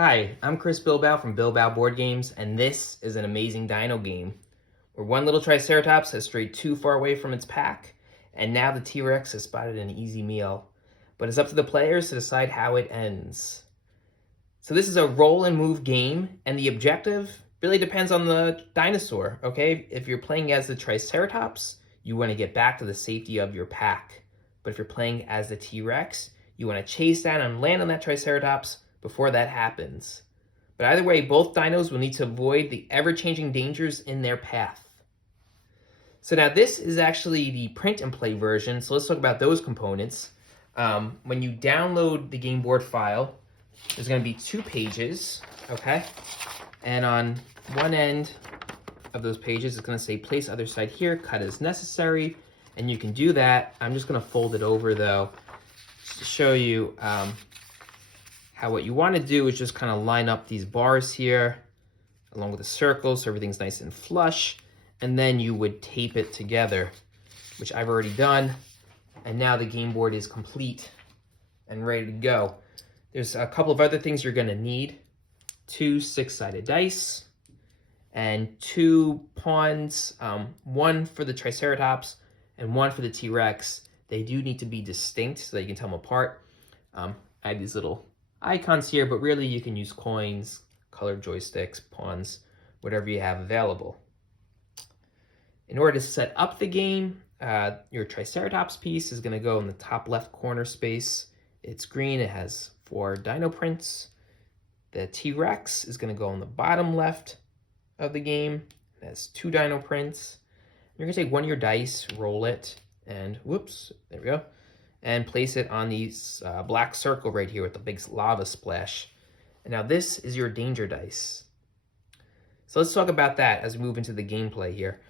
Hi, I'm Chris Bilbao from Bilbao Boardgames, and this is an amazing dino game where one little Triceratops has strayed too far away from its pack, and now the T-Rex has spotted an easy meal. But it's up to the players to decide how it ends. So this is a roll and move game, and the objective really depends on the dinosaur, okay? If you're playing as the Triceratops, you want to get back to the safety of your pack. But if you're playing as the T-Rex, you want to chase down and land on that Triceratops before that happens. But either way, both dinos will need to avoid the ever-changing dangers in their path. So now this is actually the print and play version, so let's talk about those components. When you download the game board file, there's going to be 2 pages, okay? And on one end of those pages, it's going to say place other side here, cut as necessary, and you can do that. I'm just going to fold it over though, just to show you how what you want to do is just kind of line up these bars here along with the circles so everything's nice and flush, and then you would tape it together, which I've already done, and now the game board is complete and ready to go. There's a couple of other things you're going to need: 2 6-sided dice and 2 pawns, one for the Triceratops and one for the T-Rex. They do need to be distinct so that you can tell them apart. I have these little icons here, but really you can use coins, colored joysticks, pawns, whatever you have available. In order to set up the game, your Triceratops piece is going to go in the top left corner space. It's green, it has 4 dino prints. The T-Rex is going to go on the bottom left of the game. It has 2 dino prints. You're going to take one of your dice, roll it, and whoops, there we go, and place it on the black circle right here with the big lava splash. And now this is your danger dice. So let's talk about that as we move into the gameplay here.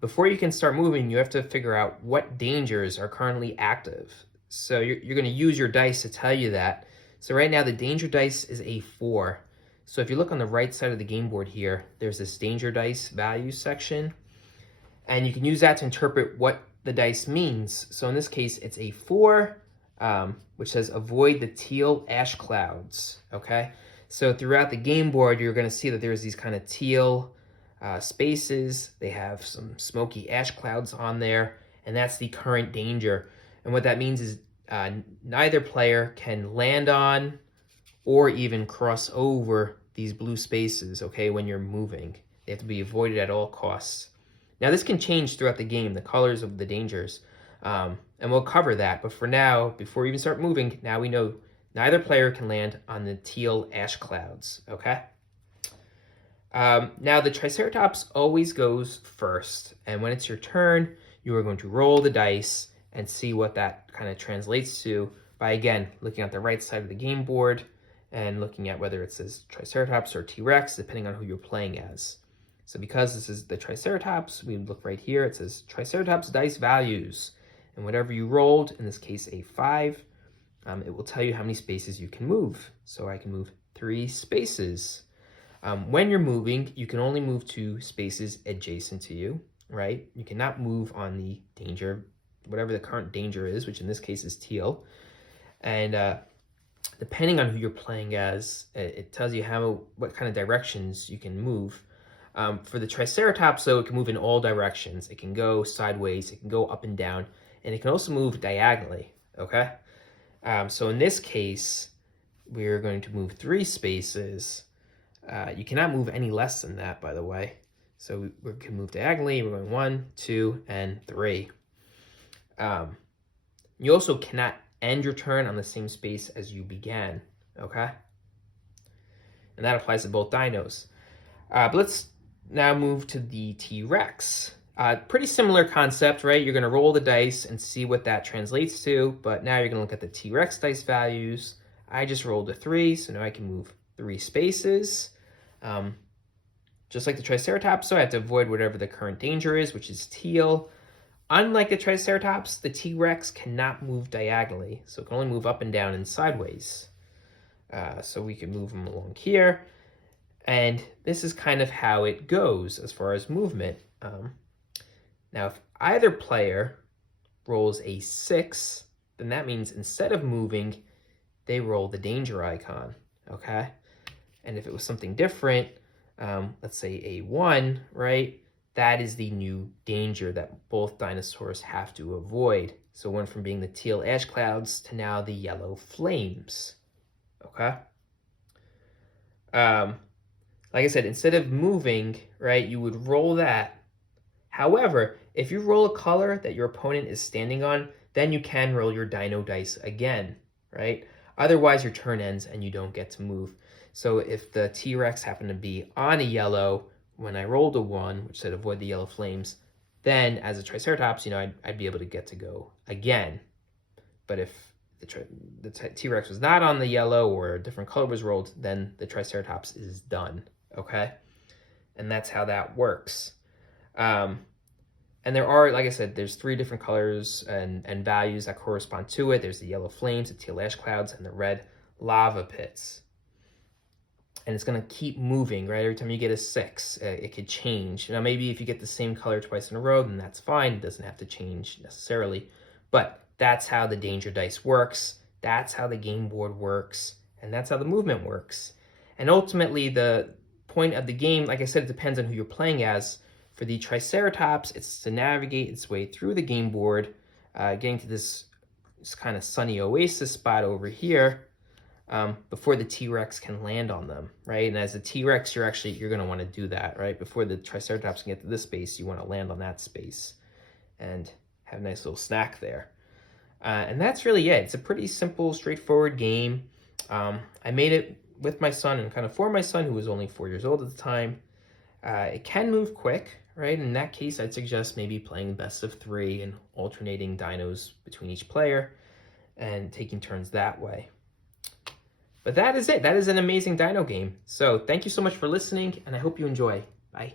Before you can start moving, you have to figure out what dangers are currently active. So you're going to use your dice to tell you that. So right now the danger dice is a 4. So if you look on the right side of the game board here, there's this danger dice values section. And you can use that to interpret what the dice means. So in this case, it's a 4, which says avoid the teal ash clouds, okay? So throughout the game board, you're going to see that there's these kind of teal spaces. They have some smoky ash clouds on there, and that's the current danger. And what that means is neither player can land on or even cross over these blue spaces, okay, when you're moving. They have to be avoided at all costs. Now, this can change throughout the game, the colors of the dangers, and we'll cover that. But for now, before we even start moving, now we know neither player can land on the teal ash clouds, okay? Now, the Triceratops always goes first, and when it's your turn, you are going to roll the dice and see what that kind of translates to by, again, looking at the right side of the game board and looking at whether it says Triceratops or T-Rex, depending on who you're playing as. So because this is the Triceratops, we look right here, it says Triceratops dice values. And whatever you rolled, in this case a 5, it will tell you how many spaces you can move. So I can move 3 spaces. When you're moving, you can only move 2 spaces adjacent to you, right? You cannot move on the danger, whatever the current danger is, which in this case is teal. And depending on who you're playing as, it tells you what kind of directions you can move. For the Triceratops, though, it can move in all directions. It can go sideways, it can go up and down, and it can also move diagonally, okay? So in this case, we're going to move 3 spaces. You cannot move any less than that, by the way. So we can move diagonally. We're going 1, 2, and 3. You also cannot end your turn on the same space as you began, okay? And that applies to both dinos. But let's now move to the T-Rex. Pretty similar concept, right? You're going to roll the dice and see what that translates to, but now you're going to look at the T-Rex dice values. I just rolled a 3, so now I can move 3 spaces. Just like the Triceratops, so I have to avoid whatever the current danger is, which is teal. Unlike the Triceratops, the T-Rex cannot move diagonally, so it can only move up and down and sideways. So we can move them along here. And this is kind of how it goes as far as movement. Now, if either player rolls a 6, then that means instead of moving, they roll the danger icon, okay? And if it was something different, let's say a 1, right? That is the new danger that both dinosaurs have to avoid. So it went from being the teal ash clouds to now the yellow flames, okay? Like I said, instead of moving, right, you would roll that. However, if you roll a color that your opponent is standing on, then you can roll your dino dice again, right? Otherwise, your turn ends and you don't get to move. So if the T-Rex happened to be on a yellow when I rolled a 1, which said avoid the yellow flames, then as a Triceratops, I'd be able to get to go again. But if the T-Rex was not on the yellow or a different color was rolled, then the Triceratops is done, okay? And that's how that works. And there are, like I said, there's 3 different colors and values that correspond to it. There's the yellow flames, the teal ash clouds, and the red lava pits. And it's going to keep moving, right? Every time you get a 6, it could change. Now, maybe if you get the same color twice in a row, then that's fine. It doesn't have to change necessarily. But that's how the danger dice works. That's how the game board works. And that's how the movement works. And ultimately, the point of the game, like I said, it depends on who you're playing as. For the Triceratops, it's to navigate its way through the game board, getting to this kind of sunny oasis spot over here before the T-Rex can land on them, right? And as a T-Rex, you're going to want to do that, right? Before the Triceratops can get to this space, you want to land on that space and have a nice little snack there. And that's really it. It's a pretty simple, straightforward game. I made it with my son and kind of for my son, who was only 4 years old at the time. It can move quick, right? In that case, I'd suggest maybe playing best of 3 and alternating dinos between each player and taking turns that way. But that is it. That is an amazing dino game. So thank you so much for listening, and I hope you enjoy. Bye.